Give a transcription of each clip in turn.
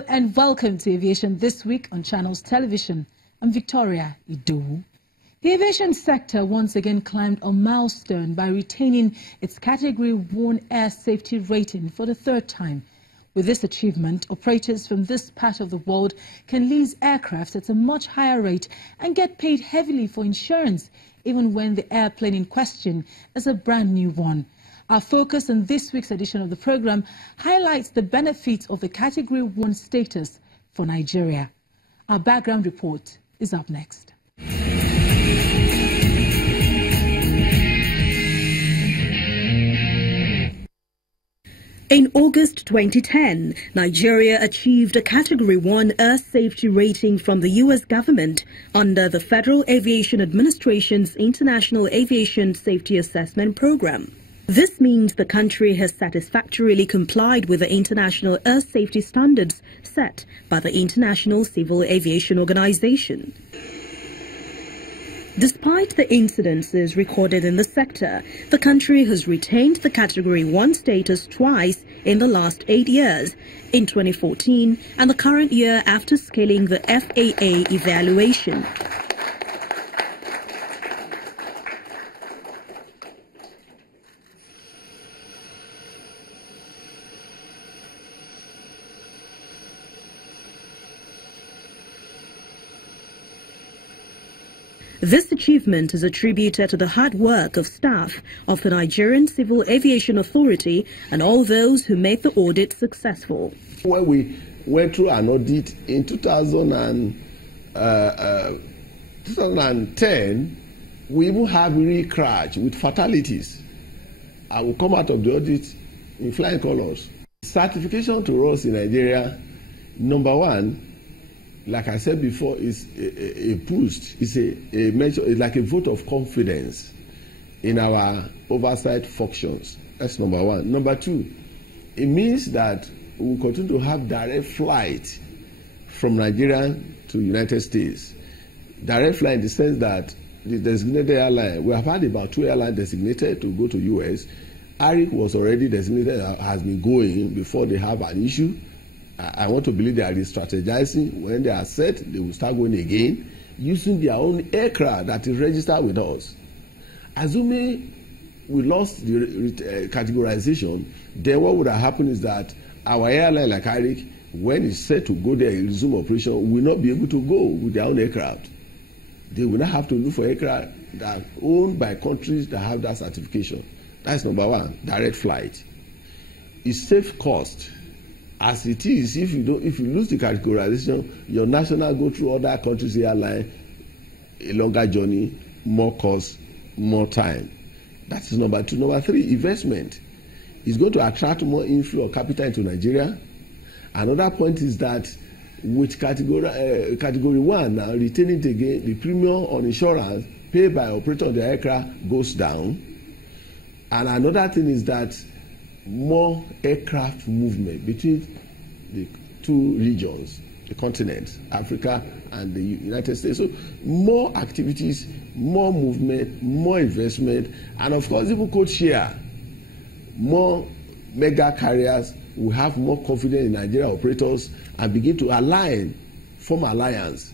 Hello and welcome to Aviation This Week on Channels Television. I'm Victoria Idowu. The aviation sector once again climbed a milestone by retaining its Category 1 air safety rating for the third time. With this achievement, operators from this part of the world can lease aircraft at a much higher rate and get paid heavily for insurance, even when the airplane in question is a brand new one. Our focus in this week's edition of the program highlights the benefits of the Category 1 status for Nigeria. Our background report is up next. In August 2010, Nigeria achieved a Category 1 air safety rating from the U.S. government under the Federal Aviation Administration's International Aviation Safety Assessment Program. This means the country has satisfactorily complied with the international air safety standards set by the International Civil Aviation Organization. Despite the incidences recorded in the sector, the country has retained the Category 1 status twice in the last 8 years, in 2014 and the current year after scaling the FAA evaluation. This achievement is attributed to the hard work of staff of the Nigerian Civil Aviation Authority and all those who made the audit successful. When we went through an audit in 2010, we even had real crash with fatalities. I will come out of the audit in flying colors. Certification to us in Nigeria, number one, like I said before, is a boost. It's a measure. It's like a vote of confidence in our oversight functions. That's number one. Number two, it means that we will continue to have direct flight from Nigeria to United States. Direct flight in the sense that the designated airline, we have had about 2 airlines designated to go to US. ARIC was already designated, has been going before they have an issue. I want to believe they are re-strategizing. When they are set, they will start going again, using their own aircraft that is registered with us. Assuming we lost the categorization, then what would have happened is that our airline, like ARIC, when it's set to go there and resume operation, will not be able to go with their own aircraft. They will not have to look for aircraft that are owned by countries that have that certification. That's number one, direct flight. It saves cost. As it is, if you lose the categorization, your national go through other countries' airline, a longer journey, more cost, more time. That is number two. Number three, investment. It's going to attract more inflow of capital into Nigeria. Another point is that with category 1 now retaining it again, the premium on insurance paid by operator of the aircraft goes down. And another thing is that more aircraft movement between the two regions, the continents, Africa and the United States. So more activities, more movement, more investment, and of course even code share. More mega carriers will have more confidence in Nigeria operators and begin to form alliance,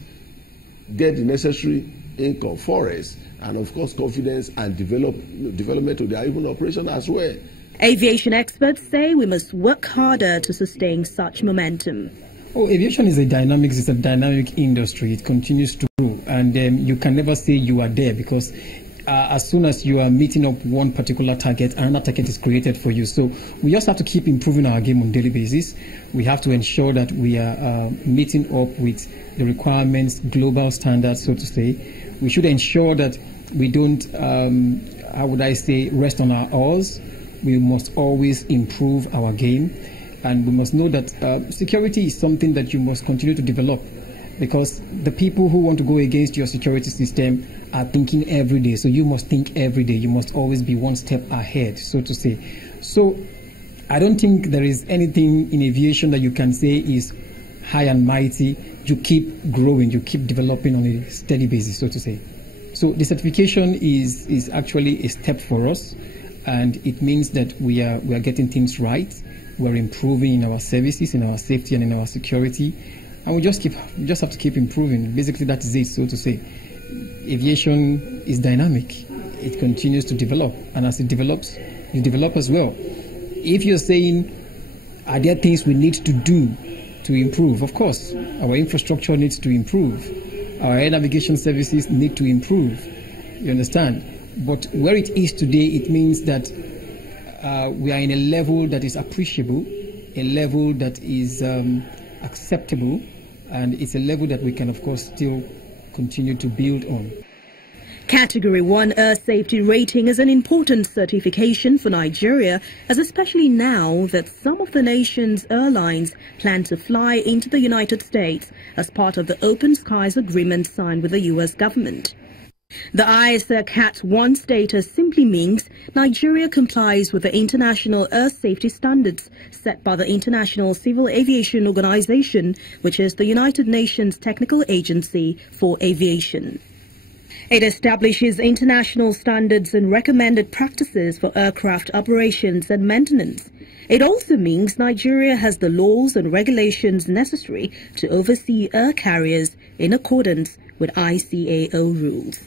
get the necessary income for us, and of course confidence and development of their even operation as well. Aviation experts say we must work harder to sustain such momentum. Oh, aviation is a dynamic industry. It continues to grow, and you can never say you are there because as soon as you are meeting up one particular target, another target is created for you. So we just have to keep improving our game on a daily basis. We have to ensure that we are meeting up with the requirements, global standards, so to say. We should ensure that we don't, how would I say, rest on our oars. We must always improve our game, and we must know that security is something that you must continue to develop, because the people who want to go against your security system are thinking every day. So you must think every day. You must always be one step ahead, so to say. So I don't think there is anything in aviation that you can say is high and mighty. You keep growing, you keep developing on a steady basis, so to say. So the certification is actually a step for us. And it means that we are getting things right. We're improving in our services, in our safety, and in our security, and we just have to keep improving. Basically, that is it, so to say. Aviation is dynamic. It continues to develop, and as it develops, you develop as well. If you're saying, are there things we need to do to improve? Of course, our infrastructure needs to improve. Our air navigation services need to improve. You understand? But where it is today, it means that we are in a level that is appreciable, a level that is acceptable, and it's a level that we can, of course, still continue to build on. Category 1 Air Safety Rating is an important certification for Nigeria, as especially now that some of the nation's airlines plan to fly into the United States as part of the Open Skies Agreement signed with the U.S. government. The ISA Cat 1 status simply means Nigeria complies with the international air safety standards set by the International Civil Aviation Organization, which is the United Nations Technical Agency for Aviation. It establishes international standards and recommended practices for aircraft operations and maintenance. It also means Nigeria has the laws and regulations necessary to oversee air carriers in accordance with ICAO rules.